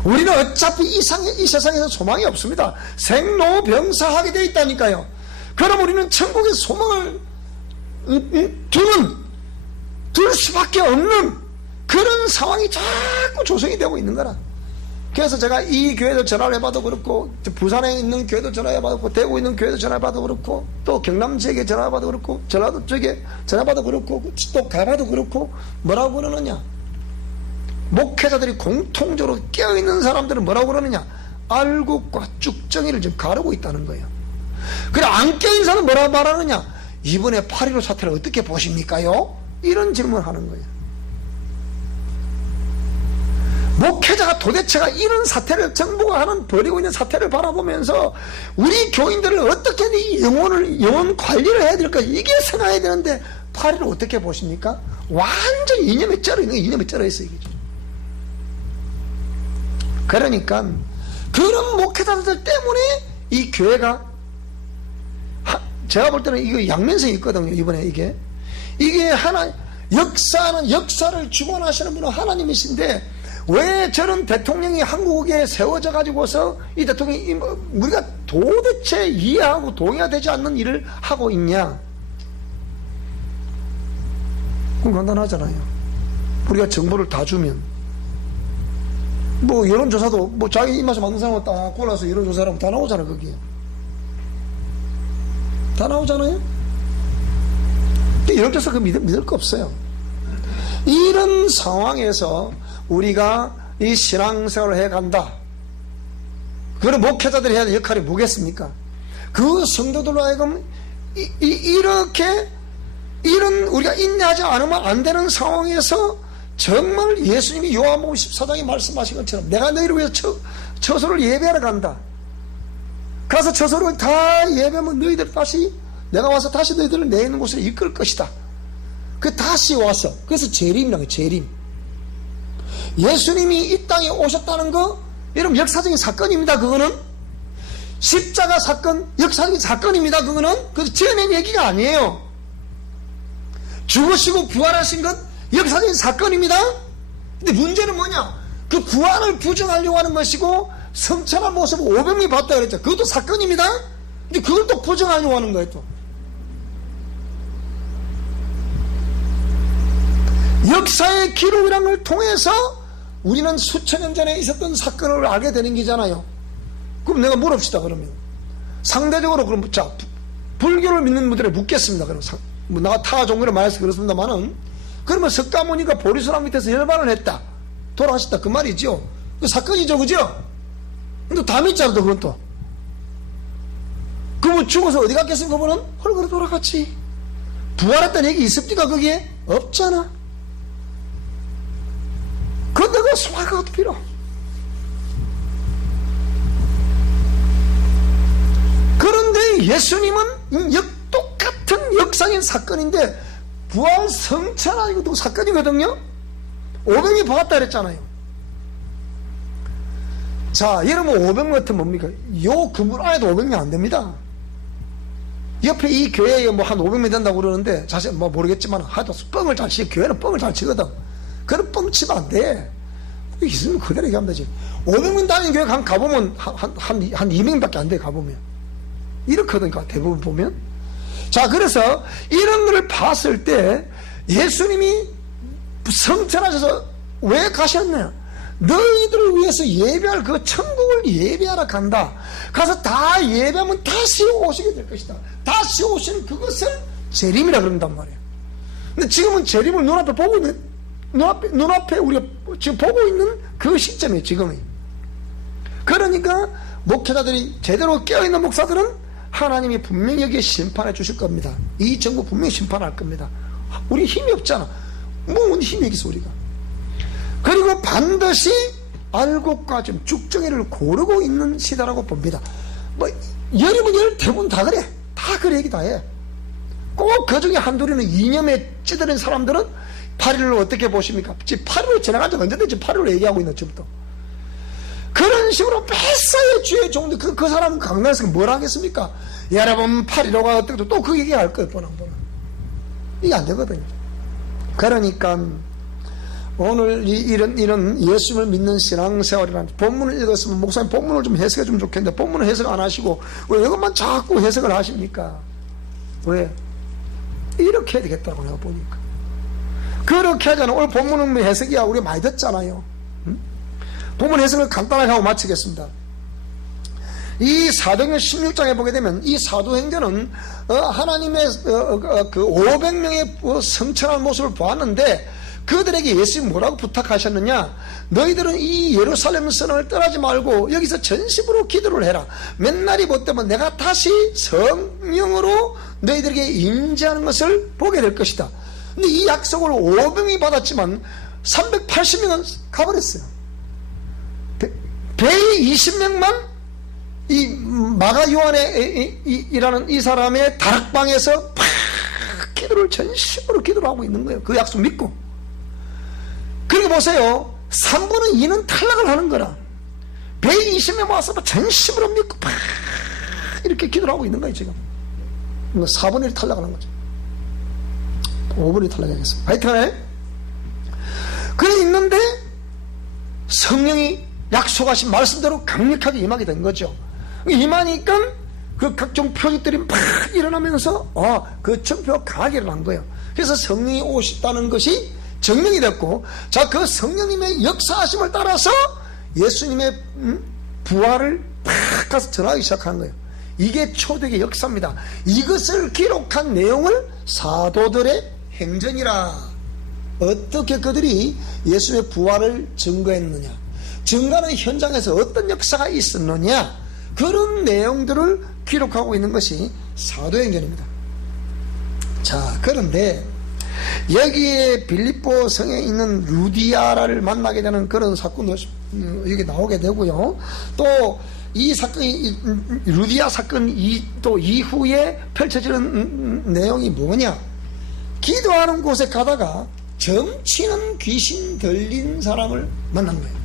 우리는 어차피 이 세상에서 소망이 없습니다. 생로병사하게 되어 있다니까요. 그럼 우리는 천국에 소망을 둘 수밖에 없는 그런 상황이 자꾸 조성이 되고 있는 거라. 그래서 제가 이 교회도 전화를 해봐도 그렇고 부산에 있는 교회도 전화해봐도 그렇고 대구에 있는 교회도 전화해봐도 그렇고 또 경남 지역에 전화해봐도 그렇고 전라도 쪽에 전화해봐도 그렇고 또 가봐도 그렇고 뭐라고 그러느냐? 목회자들이 공통적으로 깨어있는 사람들은 뭐라고 그러느냐? 알곡과 쭉정이를 지금 가르고 있다는 거예요. 그래 안 깨어있는 사람은 뭐라고 말하느냐? 이번에 8.15 사태를 어떻게 보십니까요? 이런 질문을 하는 거예요. 목회자가 도대체가 이런 사태를 정부가 벌이고 있는 사태를 바라보면서 우리 교인들을 어떻게 이 영혼 관리를 해야 될까 이게 생각해야 되는데 8.15를 어떻게 보십니까? 완전히 이념에 쩔어 있는 이념에 쩔어 있어 이게. 그러니까 그런 목회자들 때문에 이 교회가 제가 볼 때는 이거 양면성이 있거든요. 이번에 이게 하나 역사를 주관하시는 분은 하나님이신데 왜 저런 대통령이 한국에 세워져 가지고서 이 대통령이 우리가 도대체 이해하고 동의가 되지 않는 일을 하고 있냐? 그건 간단하잖아요. 우리가 정보를 다 주면 뭐 여론조사도 뭐 자기 입맛에 맞는 사람을 딱 골라서 여론조사하면 다 나오잖아. 거기에 다 나오잖아요. 여론조사 그 믿을 거 없어요. 이런 상황에서 우리가 이 신앙생활을 해간다. 그런 목회자들이 해야 될 역할이 뭐겠습니까? 그 성도들로 하여금 이렇게 이런 우리가 인내하지 않으면 안 되는 상황에서 정말 예수님이 요한복음 14장에 말씀하신 것처럼 내가 너희를 위해서 처소를 예배하러 간다. 가서 처소를 다 예배하면 너희들 다시 내가 와서 다시 너희들을 내 있는 곳으로 이끌 것이다. 그 다시 와서 그래서 재림이라는 거예요. 재림. 예수님이 이 땅에 오셨다는 거 여러분 역사적인 사건입니다. 그거는 십자가 사건 역사적인 사건입니다. 그거는 그래서 지어낸 얘기가 아니에요. 죽으시고 부활하신 것 역사적인 사건입니다. 근데 문제는 뭐냐? 그 부활을 부정하려고 하는 것이고 성천한 모습을 500명이 봤다 그랬죠. 그것도 사건입니다. 근데 그걸 또 부정하려고 하는 거예요. 또 역사의 기록이라는 걸 통해서 우리는 수천 년 전에 있었던 사건을 알게 되는 거잖아요. 그럼 내가 물읍시다. 그러면 상대적으로 그럼 자 불교를 믿는 분들에 묻겠습니다. 그럼 뭐 나가 타 종교를 말해서 그렇습니다만은 그러면 석가모니가 보리수람 밑에서 열반을 했다. 돌아가셨다. 그 말이죠. 그 사건이죠. 그죠? 근데 다 믿잖아. 또 그건 또. 그분 죽어서 어디 갔겠습니까? 그분은 헐거로 돌아갔지. 부활했다는 얘기 있습니까? 거기에? 없잖아. 그런데 그 수화가 어떻게 필요? 그런데 예수님은 똑같은 역사적인 사건인데 부활 성찬 이것도 사건이거든요. 500명이 봤다 그랬잖아요. 자, 여러분 500명 같은 뭡니까? 요 건물 안에도 500명 안 됩니다. 옆에 이 교회에 뭐 한 500명 된다고 그러는데 자세히 뭐 모르겠지만 하여튼 뻥을 잘 치. 교회는 뻥을 잘 치거든. 그런 뻥 치면 안 돼. 있으면 그대로 얘기하면 되지. 500명 다니는 교회 가보면 한 200명밖에 안 돼. 가보면 이렇거든요. 대부분 보면. 자, 그래서 이런 걸 봤을 때 예수님이 성천하셔서 왜 가셨냐? 너희들을 위해서 예배할 그 천국을 예배하러 간다. 가서 다 예배하면 다시 오시게 될 것이다. 다시 오시는 그것을 재림이라 그런단 말이에요. 근데 지금은 재림을 눈앞에 보고 있는, 눈앞에 우리가 지금 보고 있는 그 시점이에요. 지금이. 그러니까 목회자들이 제대로 깨어있는 목사들은 하나님이 분명히 여기에 심판해 주실 겁니다. 이 정부 분명히 심판할 겁니다. 우리 힘이 없잖아. 뭐 힘이 있어 우리가. 그리고 반드시 알곡과 좀 죽정이를 고르고 있는 시대라고 봅니다. 뭐 여러분 대부분 다 그래. 다 그래 얘기 다 해. 꼭 그 중에 한둘이는 이념에 찌들은 사람들은 8.15를 어떻게 보십니까? 지금 8.15 지나간 지 언제든지 지금 8.15 얘기하고 있는 지금부터. 그런 식으로 뺏어야 주의 종들 그 사람은 강단에서 뭘 하겠습니까? 여러분 8.15가 어떻게 또 그 얘기할 거예요. 뻔한 이게 안 되거든요. 그러니까 오늘 이런 예수님을 믿는 신앙생활이라는 본문을 읽었으면 목사님 본문을 좀 해석해 주면 좋겠는데 본문을 해석 안 하시고 왜 이것만 자꾸 해석을 하십니까? 왜? 이렇게 해야 되겠다고 내가 보니까. 그렇게 하잖아. 오늘 본문은 뭐 해석이야. 우리 많이 듣잖아요. 응? 본문 해석을 간단하게 하고 마치겠습니다. 이 사도행전 16장에 보게 되면 이 사도행전은 하나님의 그 500명의 성천한 모습을 보았는데 그들에게 예수님이 뭐라고 부탁하셨느냐? 너희들은 이 예루살렘 선을 떠나지 말고 여기서 전심으로 기도를 해라. 맨날이 못되면 내가 다시 성령으로 너희들에게 임재하는 것을 보게 될 것이다. 근데 이 약속을 500명이 받았지만 380명은 가버렸어요. 120명만 이 마가 요한에 이라는 이 사람의 다락방에서 팍 기도를 전심으로 기도를 하고 있는 거예요. 그 약속 믿고. 그리고 보세요. 3분의 2는 탈락을 하는 거라. 120명 모아서 전심으로 믿고 막 이렇게 기도를 하고 있는 거예요. 지금 4분의 1 탈락하는 거죠. 5분의 1 탈락하겠습니다. 하여튼 그래 있는데 성령이 약속하신 말씀대로 강력하게 임하게 된 거죠. 임하니까 그 각종 표적들이 막 일어나면서 그 전표가 강하게 일어난 거예요. 그래서 성령이 오셨다는 것이 증명이 됐고, 자, 그 성령님의 역사하심을 따라서 예수님의 부활을 팍 가서 전하기 시작한 거예요. 이게 초대의 역사입니다. 이것을 기록한 내용을 사도들의 행전이라. 어떻게 그들이 예수의 부활을 증거했느냐, 증거하는 현장에서 어떤 역사가 있었느냐, 그런 내용들을 기록하고 있는 것이 사도행전입니다. 자, 그런데 여기에 빌립보 성에 있는 루디아라를 만나게 되는 그런 사건도 여기 나오게 되고요. 또 이 사건이, 루디아 사건 또 이후에 펼쳐지는 내용이 뭐냐, 기도하는 곳에 가다가 점치는 귀신 들린 사람을 만난 거예요.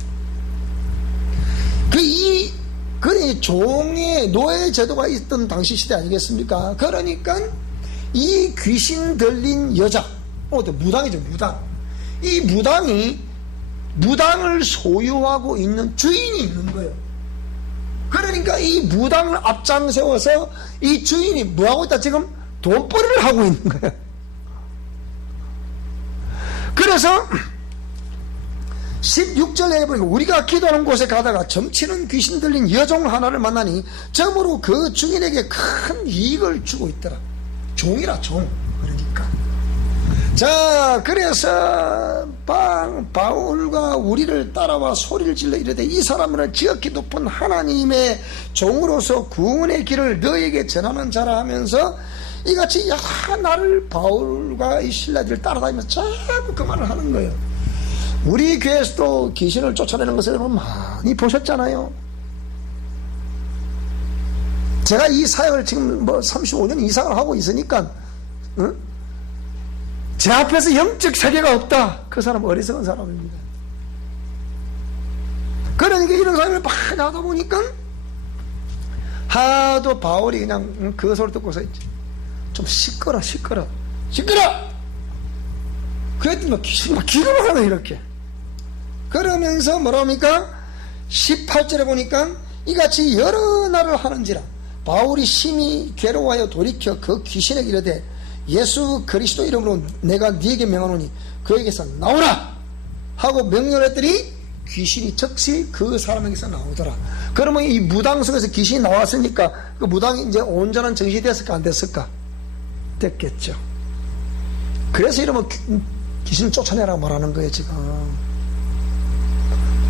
그 종의 노예 제도가 있던 당시 시대 아니겠습니까? 그러니까 이 귀신 들린 여자, 무당이죠, 무당. 이 무당이 무당을 소유하고 있는 주인이 있는 거예요. 그러니까 이 무당을 앞장세워서 이 주인이 뭐하고 있다? 지금 돈벌이를 하고 있는 거예요. 그래서 16절에 보니까 우리가 기도하는 곳에 가다가 점치는 귀신 들린 여종 하나를 만나니 점으로 그 주인에게 큰 이익을 주고 있더라. 종이라, 종. 그러니까 자, 그래서 바울과 우리를 따라와 소리를 질러 이르되 이 사람은 지극히 높은 하나님의 종으로서 구원의 길을 너에게 전하는 자라 하면서 이같이 나를 바울과 이 신라들을 따라다니면서 자꾸 그 말을 하는 거예요. 우리 교회에서도 귀신을 쫓아내는 것을 여러분 많이 보셨잖아요. 제가 이 사역을 지금 35년 이상을 하고 있으니까, 제 앞에서 영적 세계가 없다, 그 사람은 어리석은 사람입니다. 그러니까 이런 사람을 많이 하다 보니까 하도 바울이 그냥 그 소리 듣고서 좀 시끄러. 그랬더니 막 기도를 하네, 이렇게. 그러면서 뭐라 합니까? 18절에 보니까 이같이 여러 날을 하는지라 바울이 심히 괴로워하여 돌이켜 그 귀신에게 이르되 예수 그리스도 이름으로 내가 네게 명하노니 그에게서 나오라 하고 명령을 했더니 귀신이 즉시 그 사람에게서 나오더라. 그러면 이 무당 속에서 귀신이 나왔으니까 그 무당이 이제 온전한 정신이 됐을까 안 됐을까? 됐겠죠. 그래서 이러면 귀신 쫓아내라고 말하는 거예요, 지금.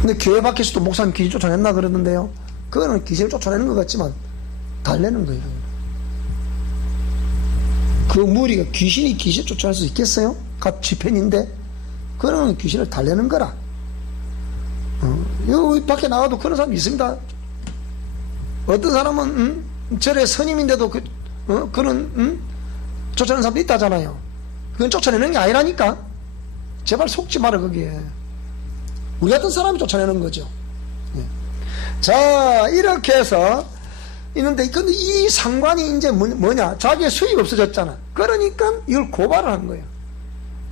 근데 교회 밖에서도 목사님 귀신 쫓아냈나 그러는데요. 그거는 귀신을 쫓아내는 것 같지만 달래는 거예요. 그 무리가 귀신이 귀신 쫓아낼 수 있겠어요? 갓 쥐팬인데. 그거는 귀신을 달래는 거라. 여기 밖에 나가도 그런 사람이 있습니다. 어떤 사람은 절에 스님인데도 그런 쫓아내는 사람도 있다잖아요. 그건 쫓아내는 게 아니라니까. 제발 속지 마라, 거기에. 우리 같은 사람이 쫓아내는 거죠. 자, 이렇게 해서 있는데, 근데 이 상관이 이제 뭐냐? 자기의 수익이 없어졌잖아. 그러니까 이걸 고발을 한 거예요.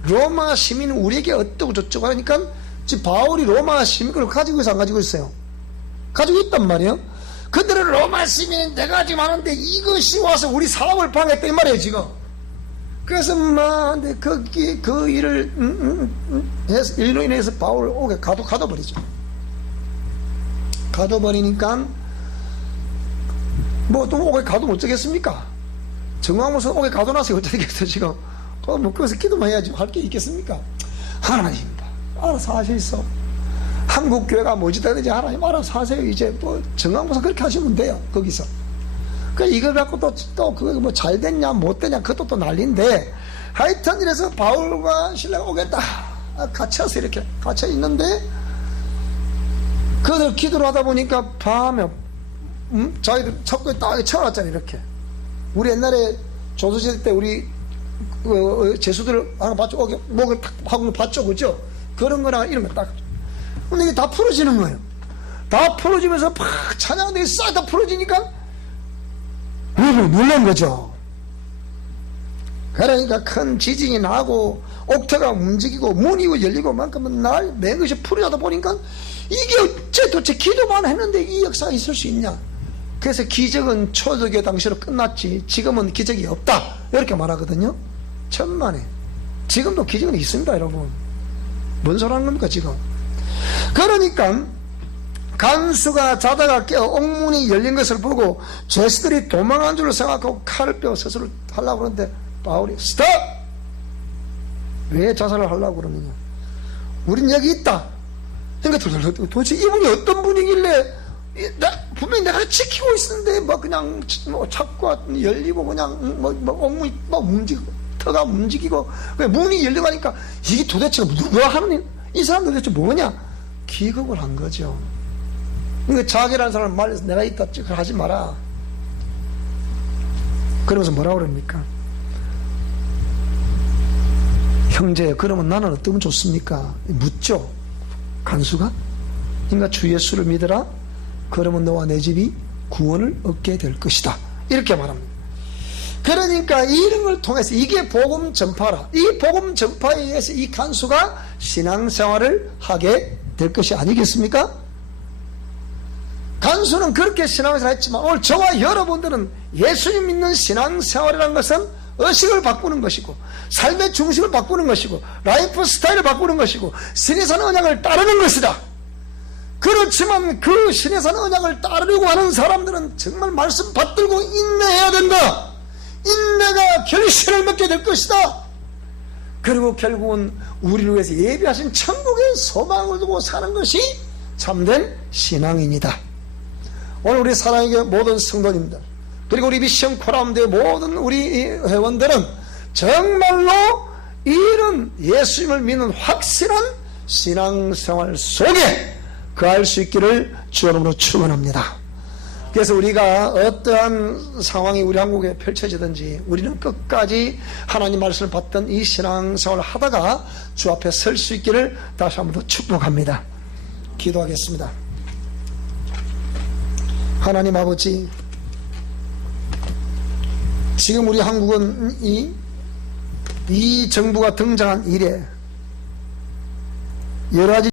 로마 시민은 우리에게 어떻고 저쩌고 하니까 지금 바울이 로마 시민권을 가지고 있어, 안 가지고 있어요? 가지고 있단 말이에요. 그들은 로마 시민은 내가 지금 하는데 이것이 와서 우리 사람을 방해했다, 이 말이에요, 지금. 그래서 근데 그 일을 일로 인해서 바울 옥에 가둬버리죠. 가둬버리니까 뭐 또 옥에 가두면 어쩌겠습니까? 정황무선 옥에 가둬놨어요. 어쩌겠어요, 지금. 뭐 거기서 기도만 해야지 할 게 있겠습니까? 하나님 알아서 하시소. 한국 교회가 뭐지다든지 하나님 알아서 하세요. 이제 뭐 정황무선 그렇게 하시면 돼요, 거기서. 그 이걸 갖고 또 그거 뭐 잘 됐냐 못 됐냐 그것도 또 난리인데, 하여튼 이래서 바울과 신라가 오겠다 갇혀서 이렇게 갇혀 있는데, 그들 기도를 하다 보니까 밤에 자기들 척구에 딱 쳐놨잖아요, 이렇게. 우리 옛날에 조선시대 때 우리 제수들 하나 봤죠? 목을 탁 하고 봤죠, 그죠? 그런 거나 이런 거 딱. 근데 이게 다 풀어지는 거예요. 다 풀어지면서 팍 찬양들이 싹 다 풀어지니까 놀란 거죠. 그러니까 큰 지진이 나고 옥토가 움직이고 문이 열리고 만큼은 날 맨 것이 풀어져다 보니까 이게 어째 도대체 기도만 했는데 이 역사가 있을 수 있냐. 그래서 기적은 초대교회 당시로 끝났지 지금은 기적이 없다 이렇게 말하거든요. 천만에 지금도 기적은 있습니다 여러분. 뭔 소리 하는 겁니까 지금. 그러니까 간수가 자다가 깨어 옥문이 열린 것을 보고 죄수들이 도망한 줄 생각하고 칼을 빼어 스스로 하려고 그러는데 바울이 스톱! 왜 자살을 하려고 그러느냐. 우린 여기 있다. 그러니까 도대체 이분이 어떤 분이길래 분명히 내가 지키고 있었는데 그냥 창고가 열리고 그냥 옥문이 움직이고 터가 움직이고 문이 열리고 하니까 이게 도대체 누가 하는 이 사람들 도대체 뭐냐. 기겁을 한 거죠. 그러니까 자기라는 사람을 말해서 내가 있다 그걸 하지 마라. 그러면서 뭐라고 그럽니까. 형제 그러면 나는 어떠면 좋습니까. 묻죠. 간수가. 그러니까 주 예수를 믿어라. 그러면 너와 내 집이 구원을 얻게 될 것이다. 이렇게 말합니다. 그러니까 이런 걸 통해서 이게 복음 전파라. 이 복음 전파에 의해서 이 간수가 신앙생활을 하게 될 것이 아니겠습니까? 간수는 그렇게 신앙생활을 했지만 오늘 저와 여러분들은 예수님 믿는 신앙생활이라는 것은 의식을 바꾸는 것이고 삶의 중심을 바꾸는 것이고 라이프 스타일을 바꾸는 것이고 신이 사는 언약을 따르는 것이다. 그렇지만 그 신이 사는 언약을 따르려고 하는 사람들은 정말 말씀 받들고 인내해야 된다. 인내가 결실을 맺게 될 것이다. 그리고 결국은 우리를 위해서 예비하신 천국의 소망을 두고 사는 것이 참된 신앙입니다. 오늘 우리 사랑의 모든 성도님들 그리고 우리 미션 코람대 모든 우리 회원들은 정말로 이런 예수님을 믿는 확실한 신앙생활 속에 거할 수 있기를 주님으로 축원합니다. 그래서 우리가 어떠한 상황이 우리 한국에 펼쳐지든지 우리는 끝까지 하나님 말씀을 받던 이 신앙생활을 하다가 주 앞에 설 수 있기를 다시 한 번 더 축복합니다. 기도하겠습니다. 하나님 아버지, 지금 우리 한국은 이 정부가 등장한 이래 여러 가지